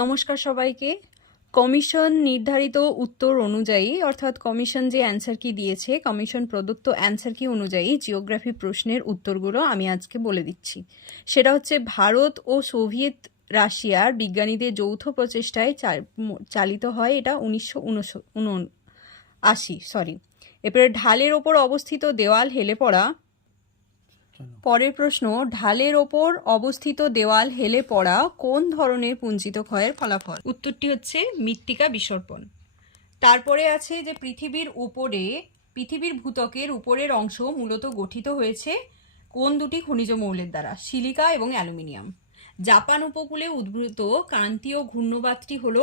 নমস্কার সবাইকে। কমিশন নির্ধারিত উত্তর অনুযায়ী অর্থাৎ কমিশন যে অ্যান্সার কি দিয়েছে, কমিশন প্রদত্ত অ্যান্সার কি অনুযায়ী জিওগ্রাফি প্রশ্নের উত্তরগুলো আমি আজকে বলে দিচ্ছি। সেটা হচ্ছে ভারত ও সোভিয়েত রাশিয়ার বিজ্ঞানীদের যৌথ প্রচেষ্টায় চালিত হয়, এটা 1979। এরপরে ঢালের ওপর অবস্থিত দেওয়াল হেলে পড়া। পরের প্রশ্ন, ঢালের ওপর অবস্থিত দেওয়াল হেলে পড়া কোন ধরনের পুঞ্জিত ক্ষয়ের ফলাফল? উত্তরটি হচ্ছে মৃত্তিকা বিসর্পণ। তারপরে আছে যে পৃথিবীর ভূত্বকের উপরের অংশ মূলত গঠিত হয়েছে কোন দুটি খনিজ মৌলের দ্বারা? সিলিকা এবং অ্যালুমিনিয়াম। জাপান উপকূলে উদ্ভূত ক্রান্তীয় ঘূর্ণবাতটি হলো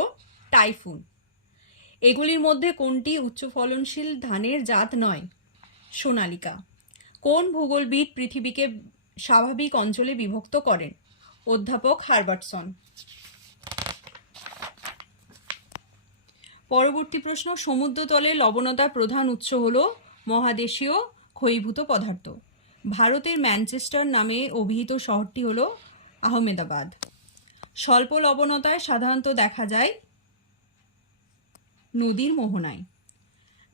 টাইফুন। এগুলির মধ্যে কোনটি উচ্চ ফলনশীল ধানের জাত নয়? সোনালিকা। কোন ভূগোলবিদ পৃথিবীকে স্বাভাবিক অঞ্চলে বিভক্ত করেন? অধ্যাপক হার্বার্টসন। পরবর্তী প্রশ্ন, সমুদ্রতলে লবণতার প্রধান উৎস হল মহাদেশীয় ক্ষয়ীভূত পদার্থ। ভারতের ম্যানচেস্টার নামে অভিহিত শহরটি হল আহমেদাবাদ। স্বল্প লবণতায় সাধারণত দেখা যায় নদীর মোহনায়।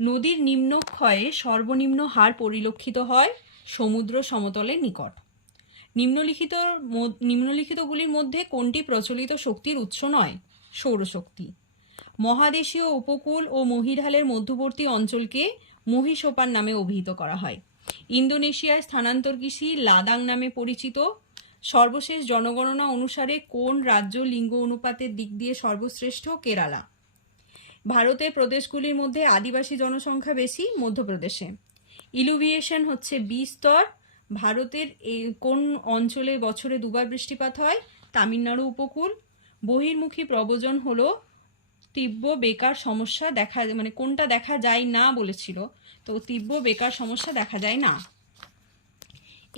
নদীর নিম্নক্ষয়ে সর্বনিম্ন হার পরিলক্ষিত হয় সমুদ্র সমতলের নিকট। নিম্নলিখিতগুলির মধ্যে কোনটি প্রচলিত শক্তির উৎস নয়? সৌরশক্তি। মহাদেশীয় উপকূল ও মহীঢালের মধ্যবর্তী অঞ্চলকে মহীসোপান নামে অভিহিত করা হয়। ইন্দোনেশিয়ায় স্থানান্তর কৃষি লাদাং নামে পরিচিত। সর্বশেষ জনগণনা অনুসারে কোন রাজ্য লিঙ্গ অনুপাতের দিক দিয়ে সর্বশ্রেষ্ঠ? কেরালা। ভারতের প্রদেশগুলির মধ্যে আদিবাসী জনসংখ্যা বেশি? মধ্যপ্রদেশে। ইলুভিয়েশন হচ্ছে বিস্তর। ভারতের কোন অঞ্চলে বছরে দুবার বৃষ্টিপাত হয়? তামিলনাড়ু উপকূল। বহির্মুখী প্রব্রজন হলো তীব্র বেকার সমস্যা কোনটা দেখা যায় না বলেছিল, তো তীব্র বেকার সমস্যা দেখা যায় না।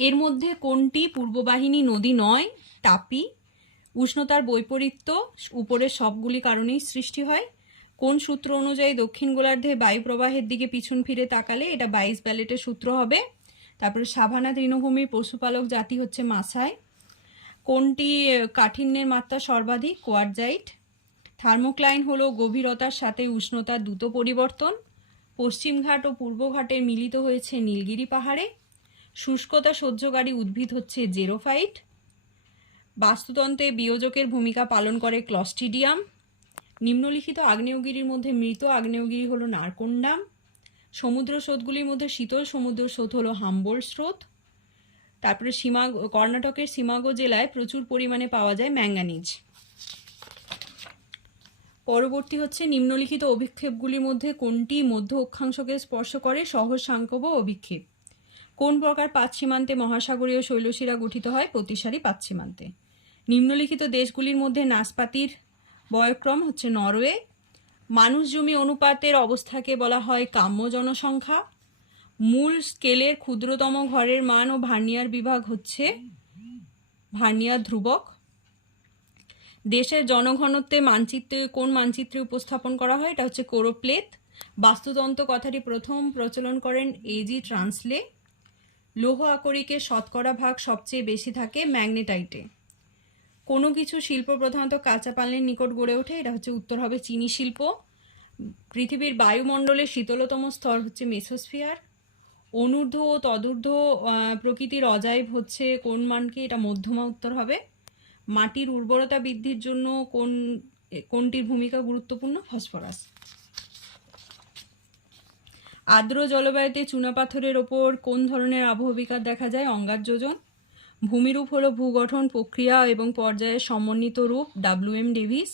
এর মধ্যে কোনটি পূর্ববাহিনী নদী নয়? তাপি। উষ্ণতার বৈপরীত্য উপরের সবগুলি কারণেই সৃষ্টি হয়। কোন সূত্র অনুযায়ী দক্ষিণ গোলার্ধে বায়ু প্রবাহের দিকে পিছন ফিরে তাকালে এটা বাইস ব্যালেটের সূত্র হবে। তারপরে সাভানা তৃণভূমির পশুপালক জাতি হচ্ছে মাসাই। কোনটি কাঠিন্যের মাত্রা সর্বাধিক? কোয়ার্জাইট। থার্মোক্লাইন হলো গভীরতার সাথে উষ্ণতার দ্রুত পরিবর্তন। পশ্চিমঘাট ও পূর্বঘাটে মিলিত হয়েছে নীলগিরি পাহাড়ে। শুষ্কতা সহ্যকারী উদ্ভিদ হচ্ছে জেরোফাইট। বাস্তুতন্ত্রে বিয়োজকের ভূমিকা পালন করে ক্লস্ট্রিডিয়াম। নিম্নলিখিত আগ্নেয়গিরির মধ্যে মৃত আগ্নেয়গিরি হলো নারকোন্ডাম। সমুদ্র স্রোতগুলির মধ্যে শীতল সমুদ্র স্রোত হলো হাম্বোল্ট স্রোত। তারপরে কর্ণাটকের সিমাগো জেলায় প্রচুর পরিমাণে পাওয়া যায় ম্যাঙ্গানিজ। পরবর্তী হচ্ছে নিম্নলিখিত অভিক্ষেপগুলির মধ্যে কোনটি মধ্য অক্ষাংশকে স্পর্শ করে? সহজ সাংকব অভিক্ষেপ। কোন প্রকার পাতসীমান্তে মহাসাগরীয় শৈলশিরা গঠিত হয়? প্রতিসারী পাতসীমান্তে। নিম্নলিখিত দেশগুলির মধ্যে নাশপাতির বয়ক্রম হচ্ছে নরওয়ে। মানুষ জমি অনুপাতের অবস্থাকে বলা হয় কাম্য জনসংখ্যা। মূল স্কেলের ক্ষুদ্রতম ঘরের মান ও ভার্নিয়ার বিভাগ হচ্ছে ভার্নিয়ার ধ্রুবক। দেশের জনঘনত্বে কোন মানচিত্রে উপস্থাপন করা হয়? এটা হচ্ছে কোরোপ্লেথ। বাস্তুতন্ত্র কথাটি প্রথম প্রচলন করেন এজি ট্রান্সলে। লৌহ আকরিকের শতকরা ভাগ সবচেয়ে বেশি থাকে ম্যাগনেটাইটে। কোনো কিছু শিল্প প্রধানত কাঁচা পানির নিকট গড়ে ওঠে, এটা হচ্ছে উত্তর হবে চিনি শিল্প। পৃথিবীর বায়ুমণ্ডলের শীতলতম স্তর হচ্ছে মেসোস্ফিয়ার। অনূর্ধ্ব ও তদূর্ধ্ব প্রকৃতির অজায়ব হচ্ছে কোন মানকে? এটা মধ্যমা উত্তর হবে। মাটির উর্বরতা বৃদ্ধির জন্য কোনটির ভূমিকা গুরুত্বপূর্ণ? ফসফরাস। আর্দ্র জলবায়ুতে চুনাপাথরের ওপর কোন ধরনের আবহবিকার দেখা যায়? অঙ্গার যোজন। ভূমিরূপ হলো ভূগঠন প্রক্রিয়া এবং পর্যায়ের সমন্বিত রূপ। WM Davis.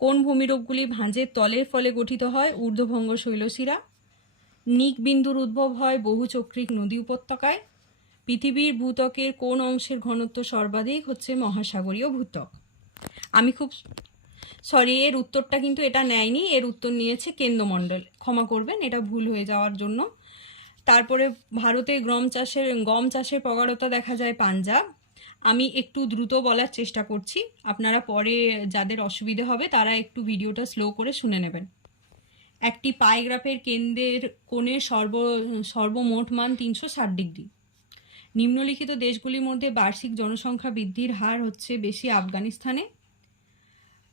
কোন ভূমিরূপগুলি ভাঁজের তলের ফলে গঠিত হয়? ঊর্ধ্বভঙ্গ শৈলশিরা। নিক বিন্দুর উদ্ভব হয় বহুচক্রিক নদী উপত্যকায়। পৃথিবীর ভূত্বকের কোন অংশের ঘনত্ব সর্বাধিক? হচ্ছে মহাসাগরীয় ভূত্বক। এর উত্তরটা কিন্তু এটা নেয়নি, এর উত্তর নিয়েছে কেন্দ্রমণ্ডল। ক্ষমা করবেন, এটা ভুল হয়ে যাওয়ার জন্য। তারপরে ভারতে গম চাষের প্রগাঢ়তা দেখা যায় পাঞ্জাব। আমি একটু দ্রুত বলার চেষ্টা করছি, আপনারা পরে যাদের অসুবিধে হবে তারা একটু ভিডিওটা স্লো করে শুনে নেবেন। একটি পাইগ্রাফের কেন্দ্রের কোণের সর্বমোট মান 360 ডিগ্রি। নিম্নলিখিত দেশগুলির মধ্যে বার্ষিক জনসংখ্যা বৃদ্ধির হার হচ্ছে বেশি আফগানিস্তানে।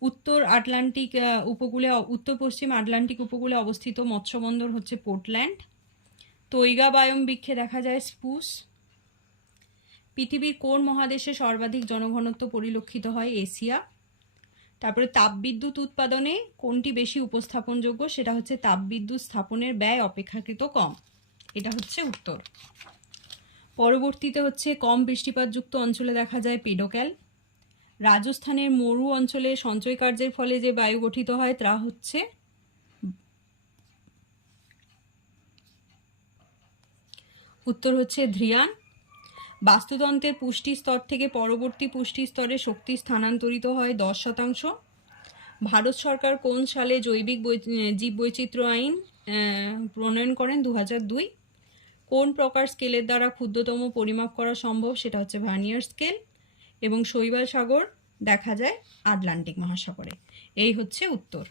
উত্তর আটলান্টিক উপকূলে, উত্তর পশ্চিম আটলান্টিক উপকূলে অবস্থিত মৎস্যবন্দর হচ্ছে পোর্টল্যান্ড। তৈগা বায়োম বৃক্ষে দেখা যায় স্পুস। পৃথিবীর কোন মহাদেশে সর্বাধিক জনঘনত্ব পরিলক্ষিত হয়? এশিয়া। তারপরে তাপবিদ্যুৎ উৎপাদনে কোনটি বেশি উপস্থাপনযোগ্য? সেটা হচ্ছে তাপবিদ্যুৎ স্থাপনের ব্যয় অপেক্ষাকৃত কম। এটা হচ্ছে উত্তর। পরবর্তীতে হচ্ছে কম বৃষ্টিপাতযুক্ত অঞ্চলে দেখা যায় পেডোক্যাল। রাজস্থানের মরু অঞ্চলে সঞ্চয় কার্যের ফলে যে বায়ু গঠিত হয় তা হচ্ছে উত্তর হচ্ছে ধ্রিয়ান। বাস্তুতন্ত্রের পুষ্টি স্তর থেকে পরবর্তী পুষ্টি স্তরে শক্তি স্থানান্তরিত হয় 10%। ভারত সরকার কোন সালে জৈবিক জীববৈচিত্র্য আইন প্রণয়ন করেন? 2002। কোন প্রকার স্কেলের দ্বারা ক্ষুদ্রতম পরিমাপ করা সম্ভব? সেটা হচ্ছে ভার্নিয়ার স্কেল। এবং শৈবাল সাগর দেখা যায় আটলান্টিক মহাসাগরে। এই হচ্ছে উত্তর।